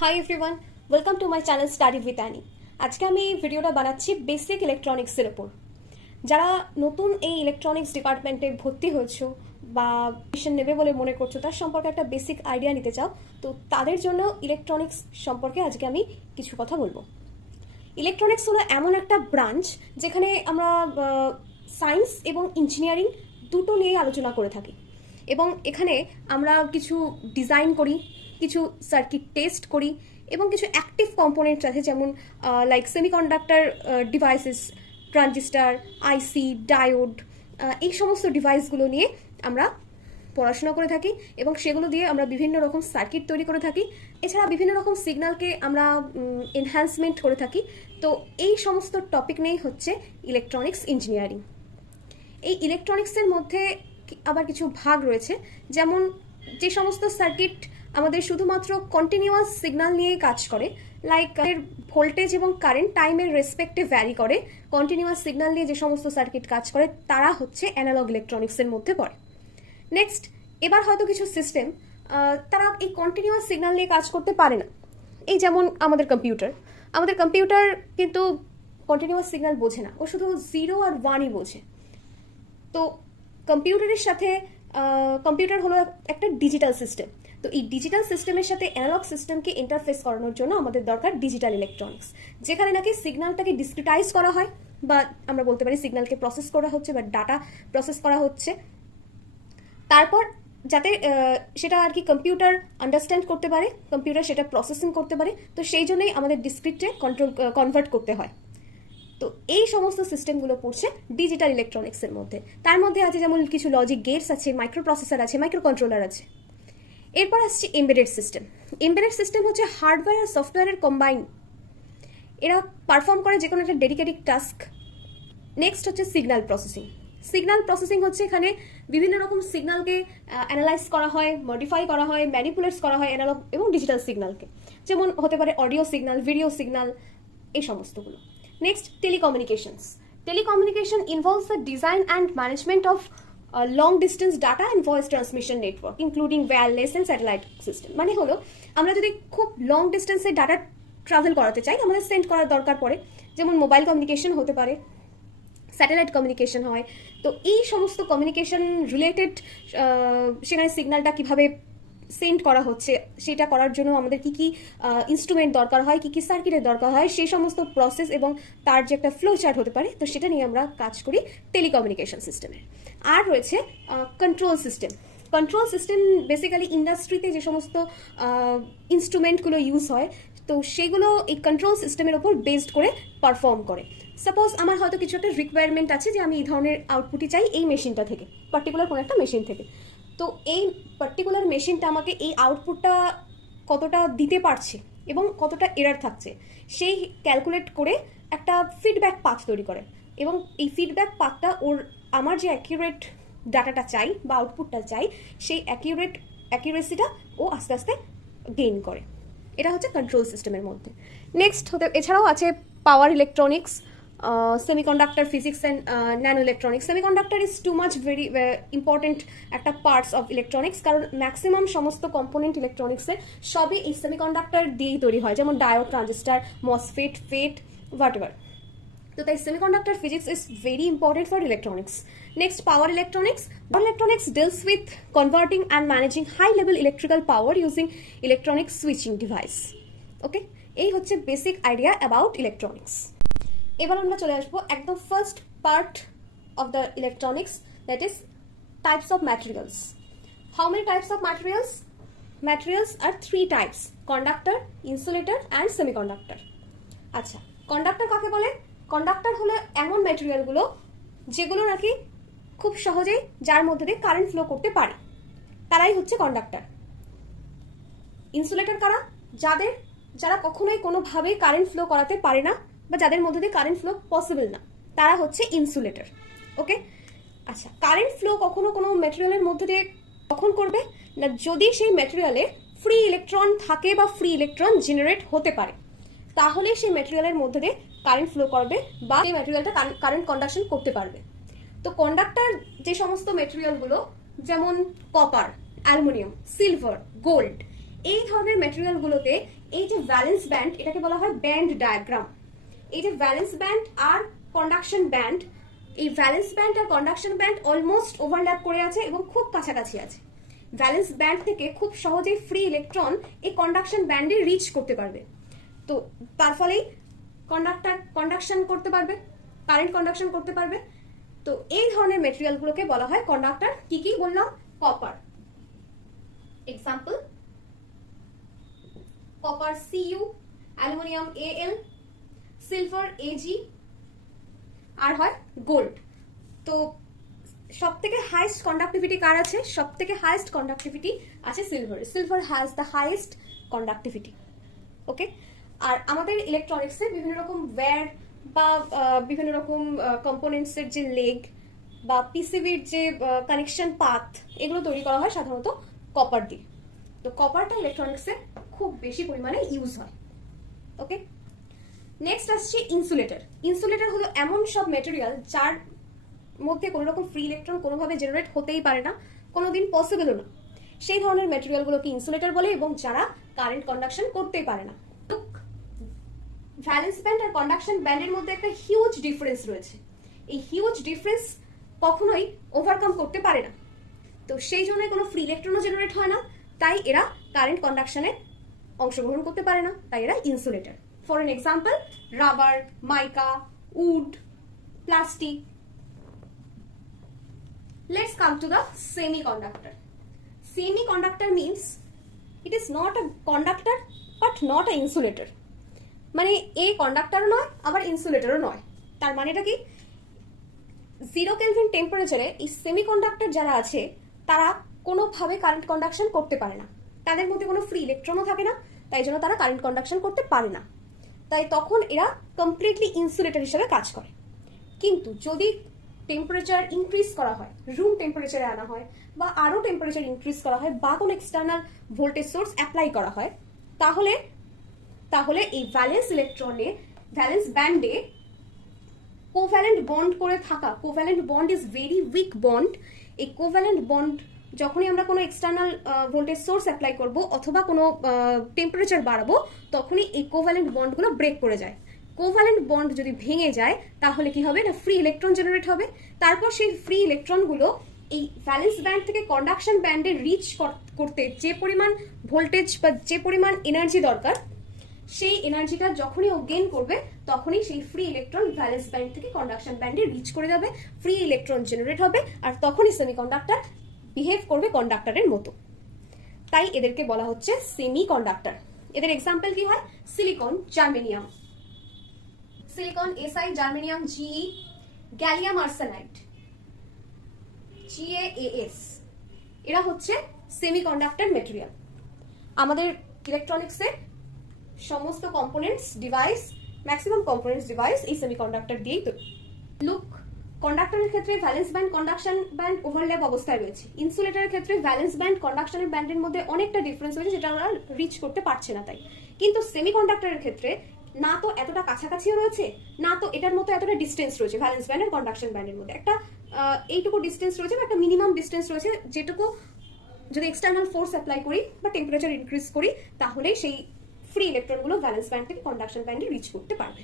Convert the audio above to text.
High everyone, welcome to my channel study with Annie. আজকে আমি ভিডিওটা বানাচ্ছি বেসিক ইলেকট্রনিক্সের ওপর। যারা নতুন এই ইলেকট্রনিক্স ডিপার্টমেন্টে ভর্তি হয়েছো বা মিশন নেবে বলে মনে করছো, তার সম্পর্কে একটা বেসিক আইডিয়া নিতে চাও, তো তাদের জন্য ইলেকট্রনিক্স সম্পর্কে আজকে আমি কিছু কথা বলবো। ইলেকট্রনিক্স হলো এমন একটা ব্রাঞ্চ যেখানে আমরা সায়েন্স এবং ইঞ্জিনিয়ারিং দুটো নিয়েই আলোচনা করে থাকি, এবং এখানে আমরা কিছু ডিজাইন করি, কিছু সার্কিট টেস্ট করি, এবং কিছু অ্যাক্টিভ কম্পোনেন্টস আছে যেমন লাইক সেমিকন্ডাক্টর ডিভাইসেস, ট্রানজিস্টার, আইসি, ডায়োড, এই সমস্ত ডিভাইসগুলো নিয়ে আমরা পড়াশোনা করে থাকি এবং সেগুলো দিয়ে আমরা বিভিন্ন রকম সার্কিট তৈরি করে থাকি। এছাড়া বিভিন্ন রকম সিগন্যালকে আমরা এনহ্যান্সমেন্ট করে থাকি। তো এই সমস্ত টপিক নিয়েই হচ্ছে ইলেকট্রনিক্স ইঞ্জিনিয়ারিং। এই ইলেকট্রনিক্সের মধ্যে আবার কিছু ভাগ রয়েছে, যেমন যে সমস্ত সার্কিট আমাদের শুধুমাত্র কন্টিনিউয়াস সিগন্যাল নিয়ে কাজ করে, লাইক ভোল্টেজ এবং কারেন্ট টাইমের রেসপেক্টে ভ্যারি করে, কন্টিনিউয়াস সিগন্যাল নিয়ে যে সমস্ত সার্কিট কাজ করে তারা হচ্ছে অ্যানালগ ইলেকট্রনিক্সের মধ্যে পড়ে। নেক্সট, এবার হয়তো কিছু সিস্টেম তারা এই কন্টিনিউয়াস সিগন্যাল নিয়ে কাজ করতে পারে না। এই যেমন আমাদের কম্পিউটার কিন্তু কন্টিনিউয়াস সিগন্যাল বোঝে না, ও শুধু 0 আর 1ই বোঝে। তো কম্পিউটারের সাথে কম্পিউটার হলো একটা ডিজিটাল সিস্টেম। তো এই ডিজিটাল সিস্টেমের সাথে অ্যানালগ সিস্টেমকে ইন্টারফেস করানোর জন্য আমাদের দরকার ডিজিটাল ইলেকট্রনিক্স, যেখানে নাকি সিগন্যালটাকে ডিসক্রিটাইজ করা হয়, বা আমরা বলতে পারি সিগন্যালকে প্রসেস করা হচ্ছে বা ডাটা প্রসেস করা হচ্ছে, তারপর যাতে সেটা আর কি কম্পিউটার আন্ডারস্ট্যান্ড করতে পারে, কম্পিউটার সেটা প্রসেসিং করতে পারে। তো সেই জন্যই আমাদের ডিসক্রিটে কনভার্ট করতে হয়। তো এই সমস্ত সিস্টেমগুলো পড়ছে ডিজিটাল ইলেকট্রনিক্সের মধ্যে। তার মধ্যে আছে যেমন কিছু লজিক গেটস আছে, মাইক্রো প্রসেসর আছে, মাইক্রো কন্ট্রোলার আছে। এরপর আসছে এমবেডেড সিস্টেম। এমবেডেড সিস্টেম হচ্ছে হার্ডওয়্যার আর সফটওয়্যারের কম্বাইন, এরা পারফর্ম করে যে কোনো একটা ডেডিকেটেড টাস্ক। নেক্সট হচ্ছে সিগন্যাল প্রসেসিং হচ্ছে এখানে বিভিন্ন রকম সিগন্যালকে অ্যানালাইজ করা হয়, মডিফাই করা হয়, ম্যানিপুলেটস করা হয় অ্যানালগ এবং ডিজিটাল সিগন্যালকে, যেমন হতে পারে অডিও সিগন্যাল, ভিডিও সিগন্যাল, এই সমস্তগুলো। Next, telecommunication involves the design and management of long distance data and voice transmission network including wireless and satellite system. মানে হলো আমরা যদি খুব লং ডিস্টেন্সে ডাটা ট্রাভেল করাতে চাই, আমাদের সেন্ড করার দরকার পড়ে, যেমন মোবাইল কমিউনিকেশন হতে পারে, স্যাটেলাইট কমিউনিকেশন হয়। তো এই সমস্ত কমিউনিকেশন রিলেটেড সেখানে সিগন্যালটা কিভাবে সেন্ড করা হচ্ছে, সেটা করার জন্য আমাদের কি কি ইনস্ট্রুমেন্ট দরকার হয়, কি কি সার্কিটের দরকার হয়, সেই সমস্ত প্রসেস এবং তার যে একটা ফ্লো চার্ট হতে পারে, তো সেটা নিয়ে আমরা কাজ করি টেলিকমিউনিকেশন সিস্টেমের। আর রয়েছে কন্ট্রোল সিস্টেম বেসিক্যালি ইন্ডাস্ট্রিতে যে সমস্ত ইনস্ট্রুমেন্টগুলো ইউজ হয়, তো সেগুলো এই কন্ট্রোল সিস্টেমের ওপর বেসড করে পারফর্ম করে। সাপোজ আমার হয়তো কিছু একটা রিকোয়ারমেন্ট আছে যে আমি এই ধরনের আউটপুটই চাই এই মেশিনটা থেকে, পার্টিকুলার কোনো একটা মেশিন থেকে। তো এই পার্টিকুলার মেশিনটা আমাকে এই আউটপুটটা কতটা দিতে পারছে এবং কতটা এরার থাকছে, সেই ক্যালকুলেট করে একটা ফিডব্যাক পাথ তৈরি করে, এবং এই ফিডব্যাক পাথটা আমার যে অ্যাকিউরেট ডাটাটা চাই বা আউটপুটটা চাই, সেই অ্যাকিউরেসিটা ও আস্তে আস্তে গেইন করে। এটা হচ্ছে কন্ট্রোল সিস্টেমের মধ্যে। নেক্সট এছাড়াও আছে power electronics, semiconductor physics and nano electronics. Semiconductor is too much very important একটা পার্টস অফ ইলেকট্রনিক্স, কারণ ম্যাক্সিমাম সমস্ত কম্পোনেন্ট ইলেকট্রনিক্সের সবই এই সেমিকন্ডাক্টর দিয়েই তৈরি হয়, যেমন ডায়োড, ট্রানজিস্টার, মসফেট, ফেট, হোয়াটএভার। তো তাই semiconductor physics is very important for electronics. Next, power electronics deals with converting and managing high level electrical power using electronic switching device. ওকে, এই হচ্ছে বেসিক আইডিয়া অ্যাবাউট ইলেকট্রনিক্স। এবার আমরা চলে আসবো একদম first part of the electronics, that is types of materials. How many types of materials? Materials are 3 types: conductor, insulator and semiconductor. আচ্ছা, conductor কাকে বলে? কন্ডাক্টর হলো এমন ম্যাটেরিয়ালগুলো যেগুলো নাকি খুব সহজেই যার মধ্যে দিয়ে কারেন্ট ফ্লো করতে পারে, তারাই হচ্ছে কন্ডাক্টর। ইনসুলেটর কারা? যারা কখনোই কোনোভাবেই কারেন্ট ফ্লো করাতে পারে না, বা যাদের মধ্যে দিয়ে কারেন্ট ফ্লো পসিবল না, তারা হচ্ছে ইনসুলেটর। ওকে, আচ্ছা, কারেন্ট ফ্লো কখনো কোনো ম্যাটেরিয়ালের মধ্যে দিয়ে কখন করবে না, যদি সেই ম্যাটেরিয়ালে ফ্রি ইলেকট্রন থাকে বা ফ্রি ইলেকট্রন জেনারেট হতে পারে, তাহলে সেই ম্যাটেরিয়ালের মধ্যে দিয়ে কারেন্ট ফ্লো করবে বা সেই ম্যাটেরিয়ালটা কারেন্ট কন্ডাকশন করতে পারবে। তো কন্ডাক্টর যে সমস্ত ম্যাটেরিয়ালগুলো, যেমন কপার, অ্যালুমিনিয়াম, সিলভার, গোল্ড, এই ধরনের ম্যাটেরিয়ালগুলোতে এই যে ভ্যালেন্স ব্যান্ড, এটাকে বলা হয় ব্যান্ড ডায়াগ্রাম। এই যে ভ্যালেন্স ব্যান্ড আর কন্ডাকশন ব্যান্ড, এই ভ্যালেন্স ব্যান্ড আর কন্ডাকশন ব্যান্ড অলমোস্ট ওভারল্যাপ করে আছে এবং খুব কাছাকাছি আছে। ভ্যালেন্স ব্যান্ড থেকে খুব সহজেই ফ্রি ইলেকট্রন এই কন্ডাকশন ব্যান্ডে রিচ করতে পারবে। তো তার ফলেই কন্ডাকশন করতে পারবে, কারেন্ট কন্ডাকশন করতে পারবে। তো এই ধরনের মেটেরিয়ালগুলোকে বলা হয় কন্ডাক্টর। কি কি বললাম? Copper, example copper Cu, aluminium Al, silver Ag, আর হয় গোল্ড। তো সব থেকে হাইয়েস্ট কন্ডাক্টিভিটি কার আছে? সব থেকে হাইয়েস্ট কন্ডাক্টিভিটি আছে silver. Silver has the highest conductivity. Okay, আর আমাদের ইলেকট্রনিক্সে বিভিন্ন রকম ওয়্যার বা বিভিন্ন রকম কম্পোনেন্টসের যে লেগ বা পিসিবির যে কানেকশন পাথ, এগুলো তৈরি করা হয় সাধারণত কপার দিয়ে। তো কপারটা ইলেকট্রনিক্সে খুব বেশি পরিমাণে ইউজ হয়। ওকে, নেক্সট আসছে ইনসুলেটর। ইনসুলেটর হলো এমন সব মেটেরিয়াল যার মধ্যে কোনো রকম ফ্রি ইলেকট্রন কোনোভাবে জেনারেট হতেই পারে না, কোনোদিন পসিবলও না। সেই ধরনের মেটেরিয়ালগুলোকে ইনসুলেটর বলে এবং যারা কারেন্ট কন্ডাকশন করতেই পারে না। ভ্যালেন্স ব্যান্ড আর কন্ডাকশন ব্যান্ডের মধ্যে একটা হিউজ ডিফারেন্স রয়েছে। এই হিউজ ডিফারেন্স কখনোই ওভারকাম করতে পারে না। তো সেই জন্য কোনো ফ্রি ইলেকট্রনও জেনারেট হয় না, তাই এরা কারেন্ট কন্ডাকশনে অংশগ্রহণ করতে পারে না, তাই এরা insulator. For an example, rubber, mica, wood, plastic. Let's come to the semiconductor. Semiconductor means it is not a conductor but not a insulator. মানে এই কন্ডাক্টরও নয় আবার ইনসুলেটরও নয়। তার মানেটা কি? 0 কেলভিন টেম্পারেচারে এই সেমিকন্ডাক্টর যারা আছে তারা কোনোভাবে কারেন্ট কন্ডাকশন করতে পারে না। তাদের মধ্যে কোনো ফ্রি ইলেকট্রনও থাকে না, তাই জন্য তারা কারেন্ট কন্ডাকশন করতে পারে না। তাই তখন এরা কমপ্লিটলি ইনসুলেটর হিসেবে কাজ করে। কিন্তু যদি টেম্পারেচার ইনক্রিজ করা হয়, রুম টেম্পারেচারে আনা হয় বা আরো টেম্পারেচার ইনক্রিজ করা হয় বা কোনো এক্সটার্নাল ভোল্টেজ সোর্স অ্যাপ্লাই করা হয়, তাহলে এই ভ্যালেন্স ইলেকট্রনে, ভ্যালেন্স ব্যান্ডে কোভ্যালেন্ট বন্ড করে থাকা, covalent bond is very weak bond. এই কোভ্যালেন্ট বন্ড যখনই আমরা কোনো এক্সটার্নাল ভোল্টেজ সোর্স অ্যাপ্লাই করব অথবা কোনো টেম্পারেচার বাড়াবো, তখনই এই কোভ্যালেন্ট বন্ডগুলো ব্রেক করে যায়। কোভ্যালেন্ট বন্ড যদি ভেঙে যায় তাহলে কি হবে না, ফ্রি ইলেকট্রন জেনারেট হবে। তারপর সেই ফ্রি ইলেকট্রনগুলো এই ভ্যালেন্স ব্যান্ড থেকে কন্ডাকশন ব্যান্ডে রিচ করতে যে পরিমাণ ভোল্টেজ বা যে পরিমাণ এনার্জি দরকার, সেই এনার্জিটা যখনই ও গেইন করবে তখনই সেই ফ্রি ইলেকট্রন ভ্যালেন্স ব্যান্ড থেকে কন্ডাকশন ব্যান্ডে রিচ করে যাবে, ফ্রি ইলেকট্রন জেনারেট হবে, আর তখনই সেমিকন্ডাক্টর বিহেভ করবে কন্ডাক্টরের মতো। তাই এদেরকে বলা হচ্ছে সেমিকন্ডাক্টর। এদের এক্সাম্পল কি হয়? Silicon, germanium. Silicon Si, germanium Ge, gallium arsenide GaAs, এরা হচ্ছে সেমিকন্ডাক্টর মেটেরিয়াল। আমাদের ইলেকট্রনিক্সে সমস্ত components device, maximum components device এই সেমিকন্ডাক্টর দিয়েই তৈরি। লুক, কন্ডাক্টরের ক্ষেত্রে valence band conduction band overlap অবস্থায় রয়েছে। ইনসুলেটরের ক্ষেত্রে ভ্যালেন্স ব্যান্ড কন্ডাকশনের ব্যান্ডের মধ্যে অনেকটা ডিফারেন্স রয়েছে, যেটা আমরা রিচ করতে পারছে না তাই। কিন্তু সেমিকন্ডাক্টরের ক্ষেত্রে না তো এতটা কাছাকাছিও রয়েছে, না তো এটার মতো এতটা ডিস্টেন্স রয়েছে। ভ্যালেন্স ব্যান্ড আর কন্ডাকশন ব্যান্ডের মধ্যে একটা এইটুকু ডিস্টেন্স রয়েছে, বা একটা মিনিমাম ডিস্টেন্স রয়েছে, যেটুকু যদি এক্সটার্নাল ফোর্স অ্যাপ্লাই করি বা টেম্পারেচার ইনক্রিজ করি তাহলেই সেই ফ্রি ইলেকট্রনগুলো ভ্যালেন্স ব্যান্ড থেকে কন্ডাকশন ব্যান্ডে রিচ করতে পারবে।